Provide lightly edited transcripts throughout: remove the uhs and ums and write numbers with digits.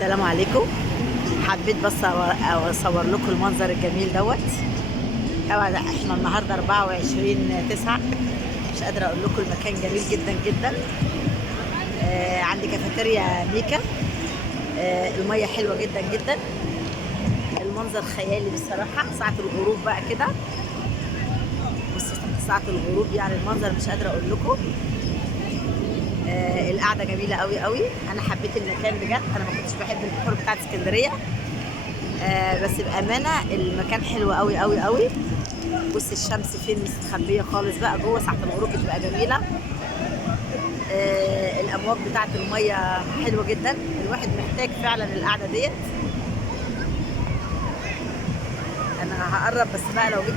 السلام عليكم. حبيت بس اصور لكم المنظر الجميل دوت. طبعا احنا النهارده 24/9. مش قادره اقول لكم المكان جميل جدا جدا. عندي كافيتيريا ميكا. الميه حلوه جدا جدا. المنظر خيالي بصراحه. ساعه الغروب بقى كده، بصوا ساعه الغروب يعني المنظر مش قادره اقول لكم. القعده جميله قوي قوي. انا حبيت المكان بجد. انا ما كنتش بحب البحور بتاعت اسكندريه، بس بامانه المكان حلو قوي قوي قوي. بص الشمس فين مستخبيه خالص بقى جوه. ساعه الغروب بتبقى جميله. الامواج بتاعت الميه حلوه جدا. الواحد محتاج فعلا القعده ديت. انا هقرب بس بقى، لو جيت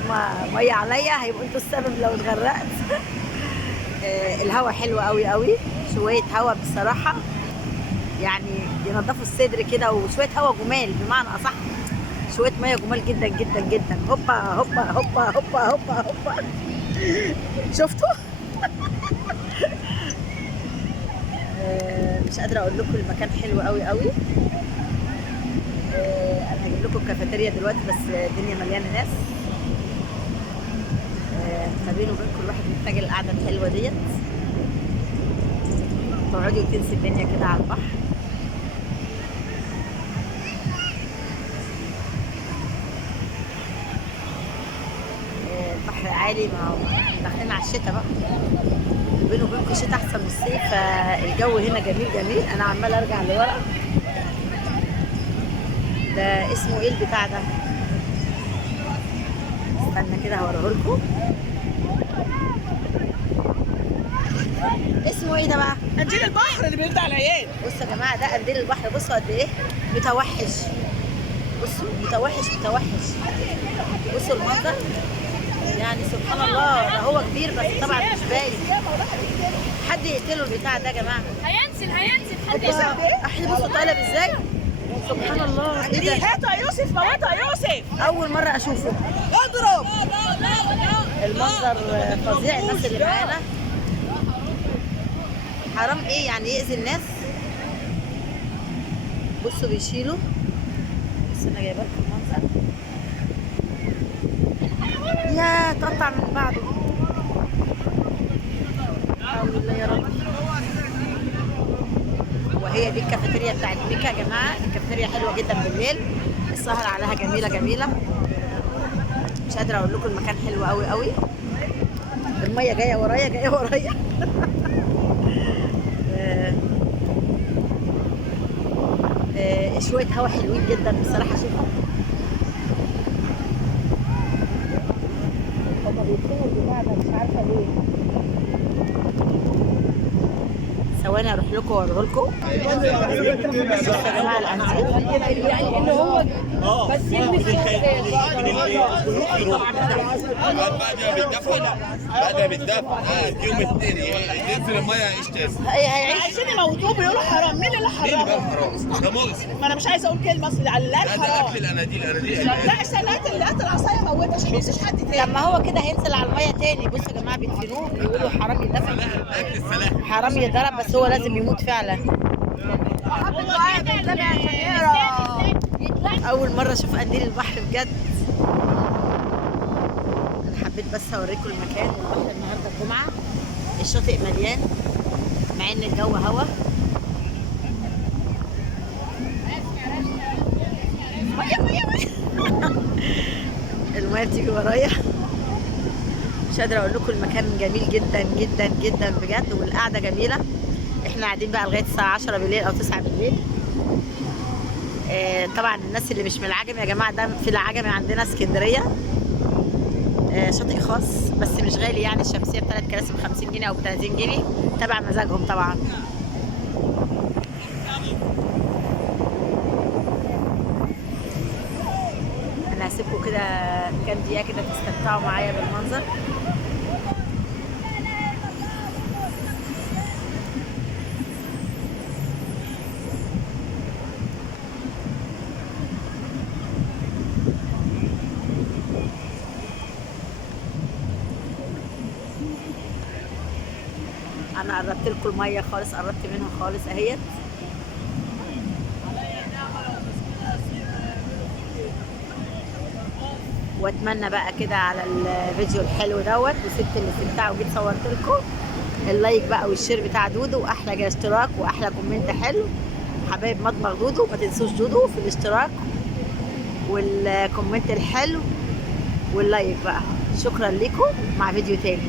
ميه عليا هيبقوا انتوا السبب لو اتغرقت. الهوا حلو قوي قوي. شويه هوا بصراحه يعني ينضفوا الصدر كده، وشويه هوا جمال بمعنى اصح. شويه ميه جمال جدا جدا جدا. هوبا هوبا هوبا هوبا هوبا هوبا. شفتوا؟ مش قادره اقول لكم المكان حلو قوي قوي. انا هجيب لكم الكافيتيريا دلوقتي، بس الدنيا مليانه ناس. ما بينه وبين كل واحد محتاج القعده الحلوه ديت، تقعدي وتنسي الدنيا كده على البحر. البحر عالي، ما هو داخلين على الشتاء بقى. بينه وبينكم الشتاء احسن من الصيف، فالجو هنا جميل جميل. انا عماله ارجع لورا. ده اسمه ايه البتاع ده؟ استنى كده هوريه لكم. اسمه ايه ده بقى؟ قنديل البحر اللي بيرد على العيال. بصوا يا جماعه، ده قنديل البحر. بصوا قد ايه متوحش. بصوا متوحش متوحش. بصوا المنظر يعني سبحان الله. ده هو كبير بس طبعا مش باين. حد يقتله البتاع ده يا جماعه. هينزل حد احنا بصوا طالب ازاي. سبحان الله. ايه ده؟ هاتوا يا يوسف، موتوا يا يوسف. اول مره اشوفه. اضرب. المنظر فظيع. الناس اللي معانا حرام ايه يعني يأذي الناس. بصوا بيشيلوا. بس انا جايبه لكم المنظر. يا تقطع من بعضه. حول الله يا رب. وهي دي الكافيتيريا بتاعت ميكا يا جماعه. الكافيتيريا حلوه جدا بالليل. السهر عليها جميله جميله. مش قادره اقول لكم المكان حلو قوي قوي. الميه جايه ورايا جايه ورايا. شويه هوا حلوين جدا بصراحه. شوفوا هما بيدخلوا البتاع ده مش عارفه ليه. ثواني اروح لكم واوريه لكم. يا جماعه القنديل يعني ان هو بس يلبس بعدها بالدفع يوم اثنين ينزل الميه يشتغل. هيعيش. عايزين يموتوه بيقولوا حرام. مين اللي مين اللي حرام؟ قال حرام؟ ده مؤذي. ما انا مش عايزه اقول كلمه اصل على اللي قال هذا حرام. اكل الاناديل. لا السنات اللي قتل العصايه موتها عشان ما يأذيش حد تاني. لما هو كده هينزل على الميه تاني. بصوا يا جماعه بيدفنوه. بيقولوا حرام يدفن. اكل الفلاح. حرام يضرب، بس هو لازم يموت فعلا. اول مره اشوف قنديل البحر بجد. انا حبيت بس اوريكم المكان. البحر النهارده الجمعه. الشاطئ مليان مع ان الجو هوا. الميه بتيجي ورايا. مش قادره اقول لكم المكان جميل جدا جدا جدا بجد. والقعده جميله. احنا قاعدين بقى لغايه الساعه 10 بالليل او 9 بالليل. طبعا الناس اللي مش من العجمي يا جماعه، ده في العجمي عندنا اسكندريه. شاطئ خاص بس مش غالي يعني. الشمسيه ب3 كراسي ب50 جنيه او ب30 جنيه تبع مزاجهم طبعا. انا هسيبكم كده كام دقيقه كده تستمتعوا معايا بالمنظر. انا قربت لكم الميه خالص. قربت منها خالص اهيت. واتمنى بقى كده على الفيديو الحلو دوت وسبت الاستمتاع وجيت صورت لكم اللايك بقى والشير بتاع دودو، واحلى اشتراك واحلى كومنت حلو. حبايب مطبخ دودو ما تنسوش دودو في الاشتراك والكومنت الحلو واللايك بقى. شكرا لكم، مع فيديو تاني.